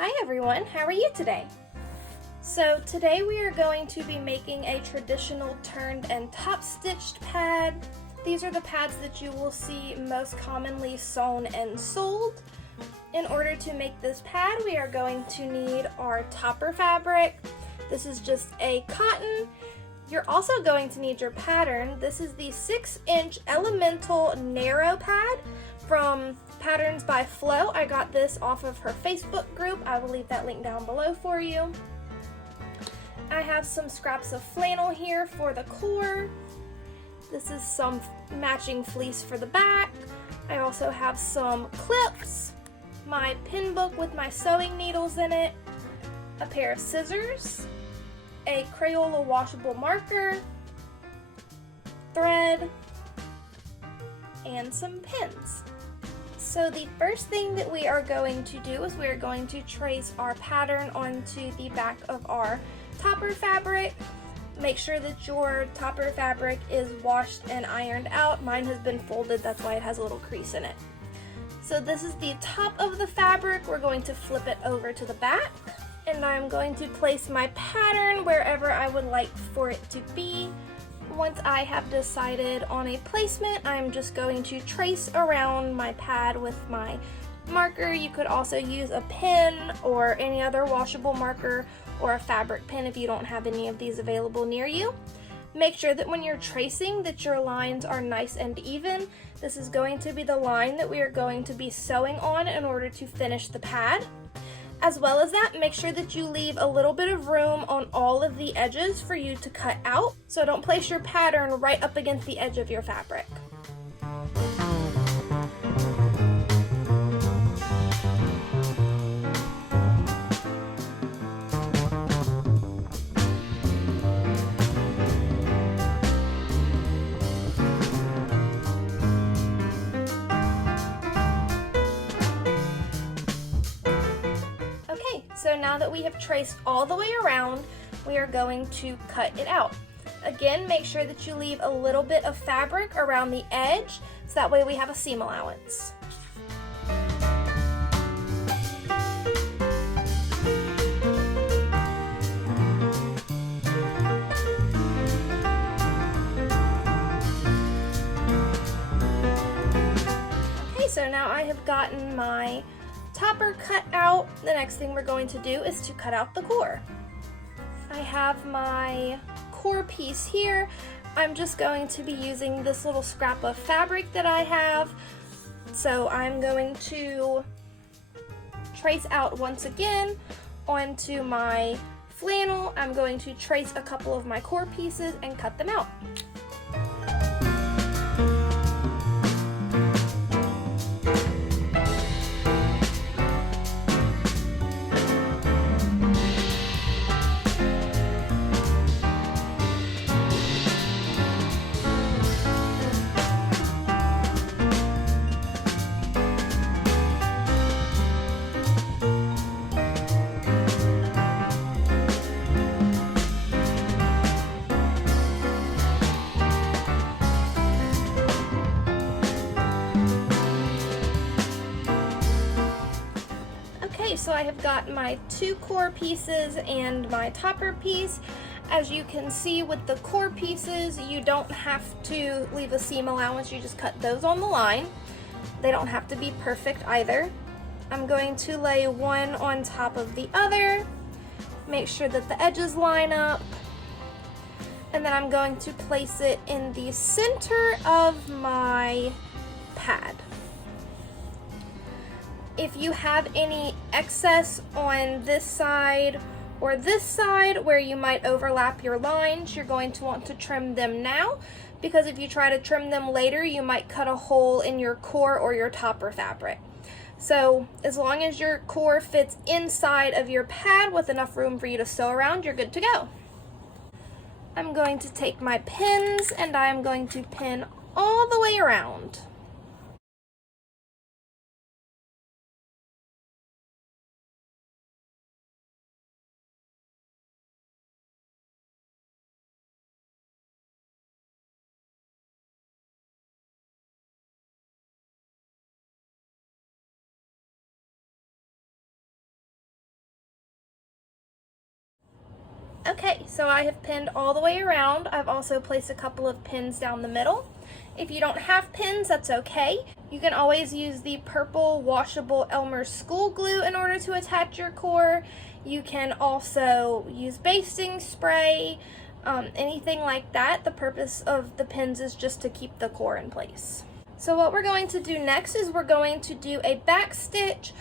Hi everyone, how are you today? So today we are going to be making a traditional turned and top stitched pad. These are the pads that you will see most commonly sewn and sold. In order to make this pad, we are going to need our topper fabric. This is just a cotton. You're also going to need your pattern. This is the 6-inch Elemental Narrow pad from Patterns by Flo. I got this off of her Facebook group. I will leave that link down below for you. I have some scraps of flannel here for the core. This is some matching fleece for the back. I also have some clips, my pin book with my sewing needles in it, a pair of scissors, a Crayola washable marker, thread, and some pins. So the first thing that we are going to do is we are going to trace our pattern onto the back of our topper fabric. Make sure that your topper fabric is washed and ironed out. Mine has been folded, that's why it has a little crease in it. So this is the top of the fabric. We're going to flip it over to the back, and I'm going to place my pattern wherever I would like for it to be. Once I have decided on a placement, I'm just going to trace around my pad with my marker. You could also use a pen or any other washable marker or a fabric pen if you don't have any of these available near you. Make sure that when you're tracing that your lines are nice and even. This is going to be the line that we are going to be sewing on in order to finish the pad. As well as that, make sure that you leave a little bit of room on all of the edges for you to cut out. So don't place your pattern right up against the edge of your fabric. So now that we have traced all the way around, we are going to cut it out. Again, make sure that you leave a little bit of fabric around the edge, so that way we have a seam allowance. Okay, so now I have gotten my topper cut out. The next thing we're going to do is to cut out the core. I have my core piece here. I'm just going to be using this little scrap of fabric that I have. So I'm going to trace out once again onto my flannel. I'm going to trace a couple of my core pieces and cut them out. So I have got my 2 core pieces and my topper piece. As you can see with the core pieces, you don't have to leave a seam allowance, you just cut those on the line. They don't have to be perfect either. I'm going to lay one on top of the other, make sure that the edges line up, and then I'm going to place it in the center of my pad. If you have any excess on this side or this side where you might overlap your lines, you're going to want to trim them now, because if you try to trim them later, you might cut a hole in your core or your topper fabric. So as long as your core fits inside of your pad with enough room for you to sew around, you're good to go. I'm going to take my pins and I'm going to pin all the way around. Okay, so I have pinned all the way around. I've also placed a couple of pins down the middle. If you don't have pins, that's okay. You can always use the purple washable Elmer's school glue in order to attach your core. You can also use basting spray, anything like that. The purpose of the pins is just to keep the core in place. So what we're going to do next is we're going to do a back stitch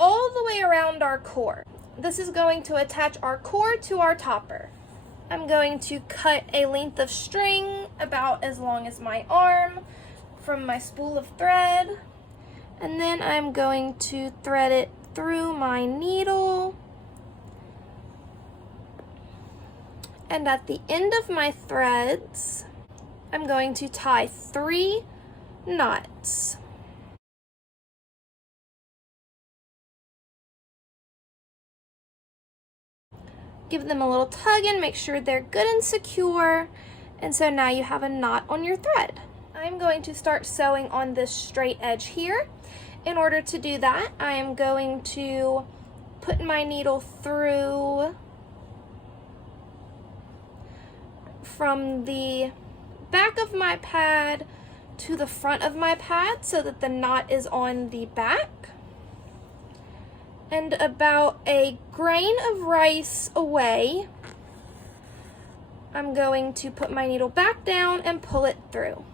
all the way around our core. This is going to attach our core to our topper. I'm going to cut a length of string about as long as my arm from my spool of thread, and then I'm going to thread it through my needle, and at the end of my threads I'm going to tie 3 knots. Give them a little tug and make sure they're good and secure, and so now you have a knot on your thread. I'm going to start sewing on this straight edge here. In order to do that, I am going to put my needle through from the back of my pad to the front of my pad so that the knot is on the back. And about a grain of rice away, I'm going to put my needle back down and pull it through.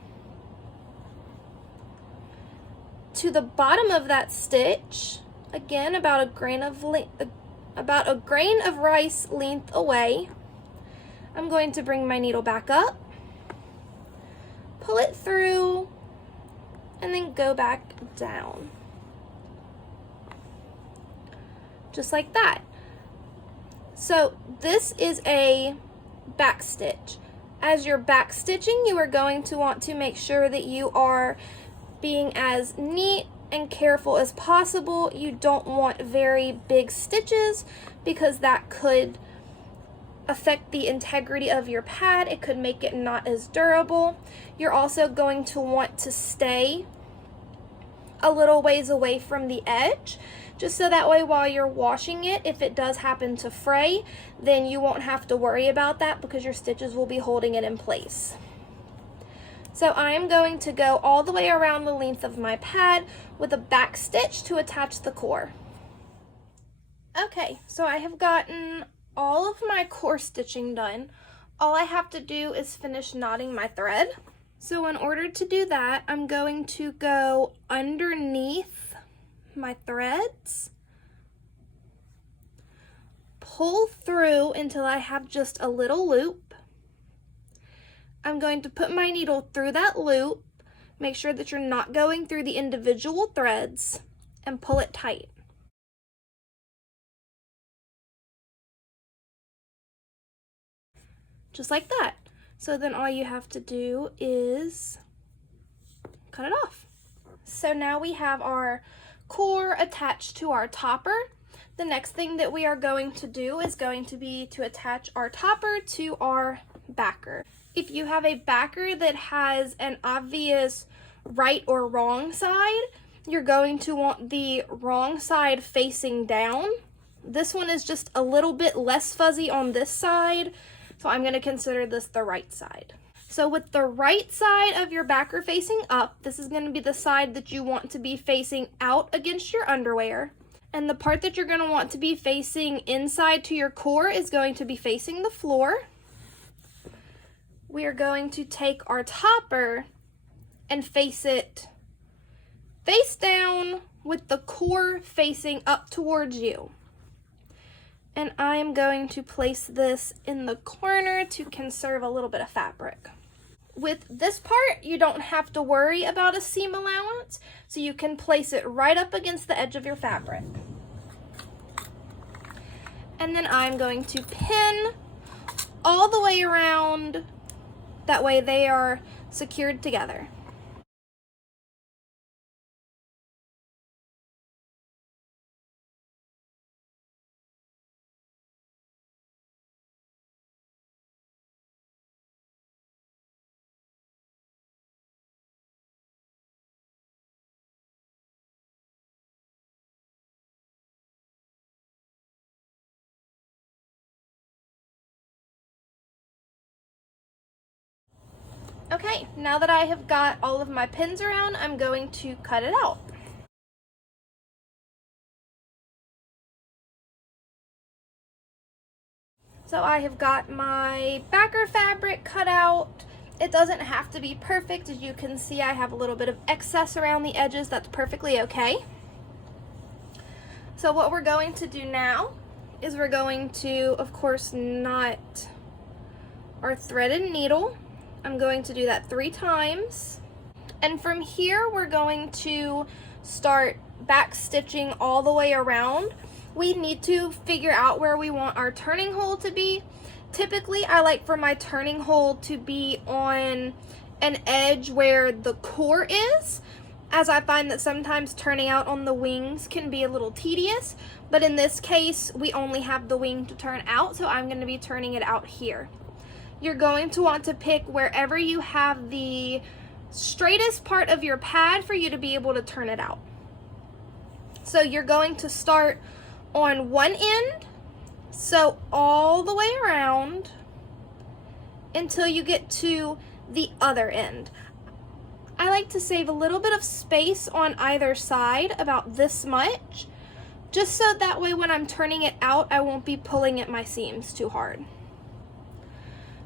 To the bottom of that stitch, again about a grain of rice length away, I'm going to bring my needle back up, pull it through, and then go back down. Just like that. So this is a back stitch. As you're back stitching, you are going to want to make sure that you are being as neat and careful as possible. You don't want very big stitches because that could affect the integrity of your pad. It could make it not as durable. You're also going to want to stay a little ways away from the edge, just so that way while you're washing it, if it does happen to fray, then you won't have to worry about that because your stitches will be holding it in place. So I am going to go all the way around the length of my pad with a back stitch to attach the core. Okay, so I have gotten all of my core stitching done. All I have to do is finish knotting my thread. So in order to do that, I'm going to go underneath my threads, pull through until I have just a little loop. I'm going to put my needle through that loop, make sure that you're not going through the individual threads, and pull it tight. Just like that. So then all you have to do is cut it off. So now we have our core attached to our topper. The next thing that we are going to do is going to be to attach our topper to our backer. If you have a backer that has an obvious right or wrong side, you're going to want the wrong side facing down. This one is just a little bit less fuzzy on this side, so I'm going to consider this the right side. So with the right side of your backer facing up, this is going to be the side that you want to be facing out against your underwear. And the part that you're going to want to be facing inside to your core is going to be facing the floor. We are going to take our topper and face it face down with the core facing up towards you. And I am going to place this in the corner to conserve a little bit of fabric. With this part, you don't have to worry about a seam allowance, so you can place it right up against the edge of your fabric. And then I'm going to pin all the way around, that way they are secured together. Okay, now that I have got all of my pins around, I'm going to cut it out. So I have got my backer fabric cut out. It doesn't have to be perfect. As you can see, I have a little bit of excess around the edges. That's perfectly okay. So what we're going to do now is we're going to, of course, knot our threaded needle. I'm going to do that 3 times. And from here, we're going to start back stitching all the way around. We need to figure out where we want our turning hole to be. Typically, I like for my turning hole to be on an edge where the core is, as I find that sometimes turning out on the wings can be a little tedious, but in this case, we only have the wing to turn out, so I'm going to be turning it out here. You're going to want to pick wherever you have the straightest part of your pad for you to be able to turn it out. So you're going to start on one end, so all the way around until you get to the other end. I like to save a little bit of space on either side, about this much, just so that way when I'm turning it out, I won't be pulling at my seams too hard.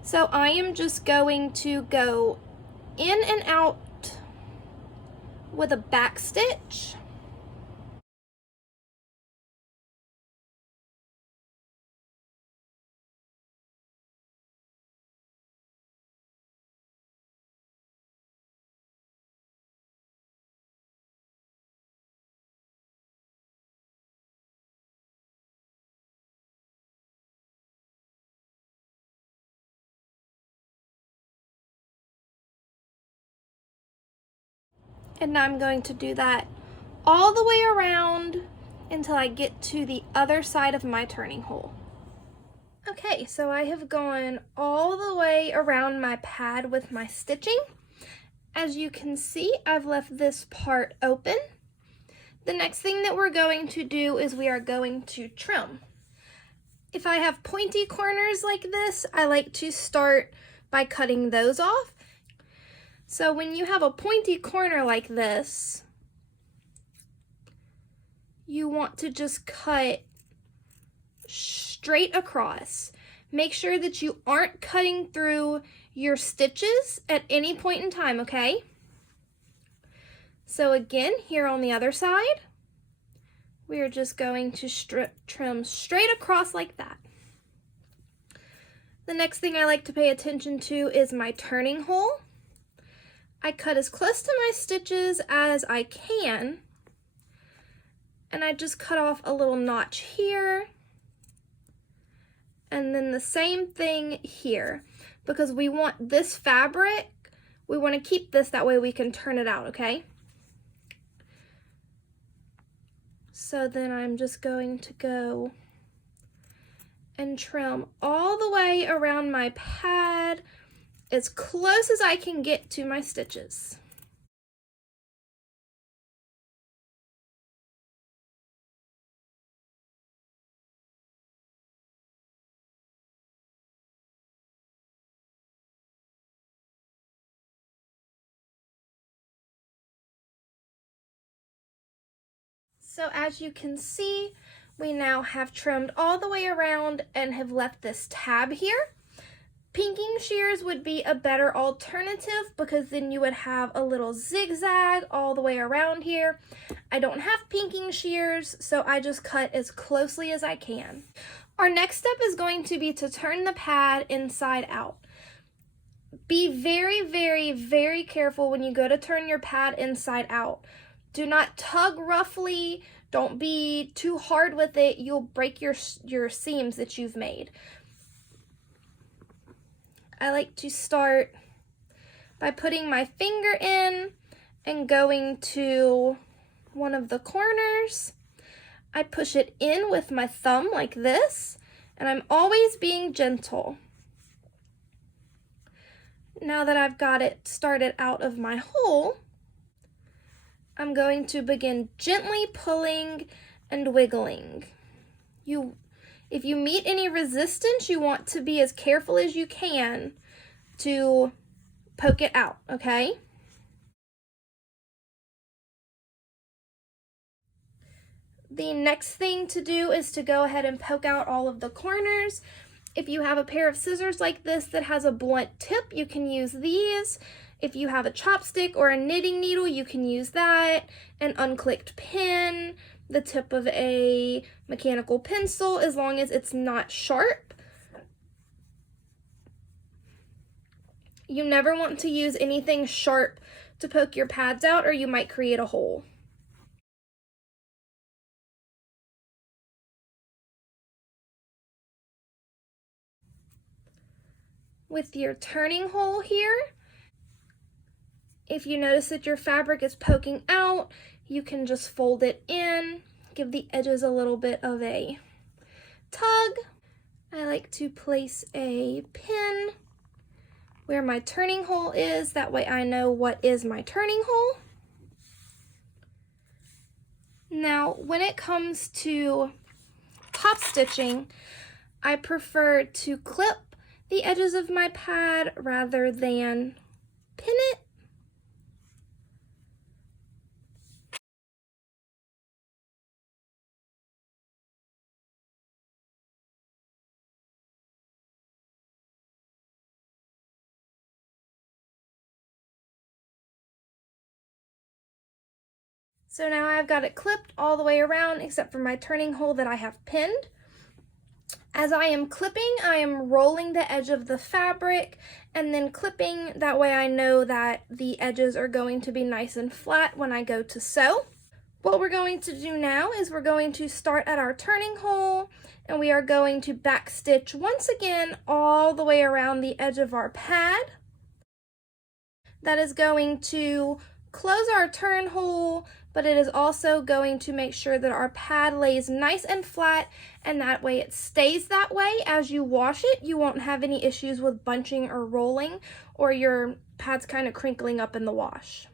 So I am just going to go in and out with a back stitch. And now I'm going to do that all the way around until I get to the other side of my turning hole. Okay, so I have gone all the way around my pad with my stitching. As you can see, I've left this part open. The next thing that we're going to do is we are going to trim. If I have pointy corners like this, I like to start by cutting those off. So when you have a pointy corner like this, you want to just cut straight across. Make sure that you aren't cutting through your stitches at any point in time, okay? So again, here on the other side, we are just going to trim straight across like that. The next thing I like to pay attention to is my turning hole. I cut as close to my stitches as I can, and I just cut off a little notch here, and then the same thing here, because we want this fabric, we want to keep this, that way we can turn it out, okay? So then I'm just going to go and trim all the way around my pad, as close as I can get to my stitches. So as you can see, we now have trimmed all the way around and have left this tab here. Pinking shears would be a better alternative because then you would have a little zigzag all the way around here. I don't have pinking shears, so I just cut as closely as I can. Our next step is going to be to turn the pad inside out. Be very, very, very careful when you go to turn your pad inside out. Do not tug roughly. Don't be too hard with it. You'll break your seams that you've made. I like to start by putting my finger in and going to one of the corners. I push it in with my thumb like this, and I'm always being gentle. Now that I've got it started out of my hole, I'm going to begin gently pulling and wiggling. If you meet any resistance, you want to be as careful as you can to poke it out, okay? The next thing to do is to go ahead and poke out all of the corners. If you have a pair of scissors like this that has a blunt tip, you can use these. If you have a chopstick or a knitting needle, you can use that. An unclicked pin, the tip of a mechanical pencil, as long as it's not sharp. You never want to use anything sharp to poke your pads out, or you might create a hole. With your turning hole here, if you notice that your fabric is poking out, you can just fold it in, give the edges a little bit of a tug. I like to place a pin where my turning hole is, that way I know what is my turning hole. Now, when it comes to top stitching, I prefer to clip the edges of my pad rather than pin it. So now I've got it clipped all the way around except for my turning hole that I have pinned. As I am clipping, I am rolling the edge of the fabric and then clipping. That way I know that the edges are going to be nice and flat when I go to sew. What we're going to do now is we're going to start at our turning hole, and we are going to back stitch once again all the way around the edge of our pad. That is going to close our turn hole, but it is also going to make sure that our pad lays nice and flat, and that way it stays that way. As you wash it, you won't have any issues with bunching or rolling, or your pad's kind of crinkling up in the wash.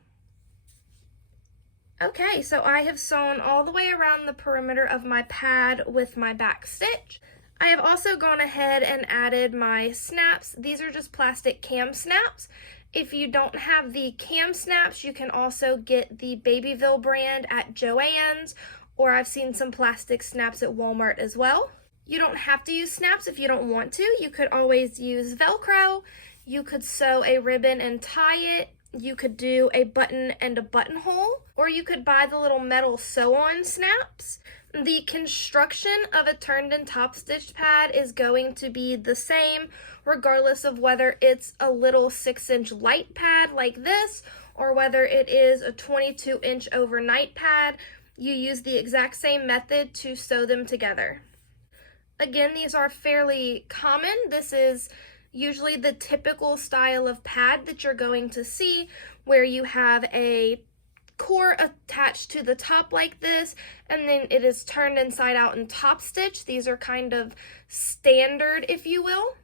Okay, so I have sewn all the way around the perimeter of my pad with my back stitch. I have also gone ahead and added my snaps. These are just plastic cam snaps. If you don't have the cam snaps, you can also get the Babyville brand at Joann's, or I've seen some plastic snaps at Walmart as well. You don't have to use snaps if you don't want to. You could always use Velcro. You could sew a ribbon and tie it. You could do a button and a buttonhole, or you could buy the little metal sew-on snaps. The construction of a turned and top stitched pad is going to be the same regardless of whether it's a little 6-inch light pad like this or whether it is a 22-inch overnight pad. You use the exact same method to sew them together. Again, these are fairly common. This is usually the typical style of pad that you're going to see, where you have a core attached to the top like this, and then it is turned inside out and top stitched. These are kind of standard, if you will,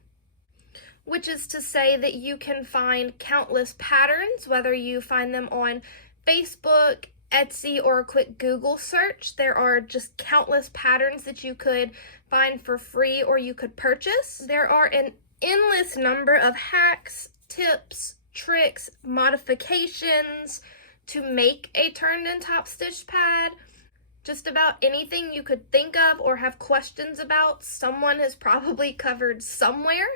which is to say that you can find countless patterns, whether you find them on Facebook, Etsy, or a quick Google search. There are just countless patterns that you could find for free or you could purchase. There are an endless number of hacks, tips, tricks, modifications to make a turned and top stitched pad. Just about anything you could think of or have questions about, someone has probably covered somewhere.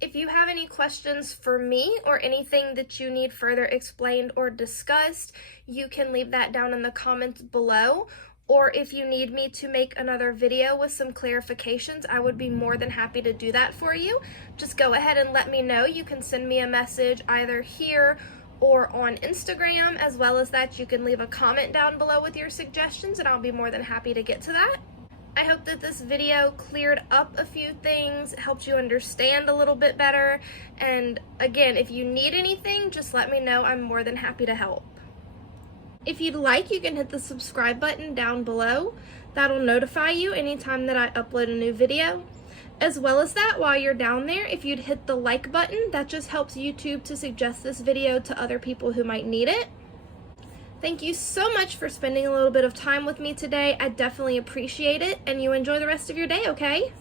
If you have any questions for me or anything that you need further explained or discussed, you can leave that down in the comments below. Or if you need me to make another video with some clarifications, I would be more than happy to do that for you. Just go ahead and let me know. You can send me a message either here or on Instagram. As well as that, you can leave a comment down below with your suggestions and I'll be more than happy to get to that. I hope that this video cleared up a few things, helped you understand a little bit better, and again, if you need anything, just let me know. I'm more than happy to help. If you'd like, you can hit the subscribe button down below. That'll notify you anytime that I upload a new video. As well as that, while you're down there, if you'd hit the like button, that just helps YouTube to suggest this video to other people who might need it. Thank you so much for spending a little bit of time with me today. I definitely appreciate it, and you enjoy the rest of your day, okay?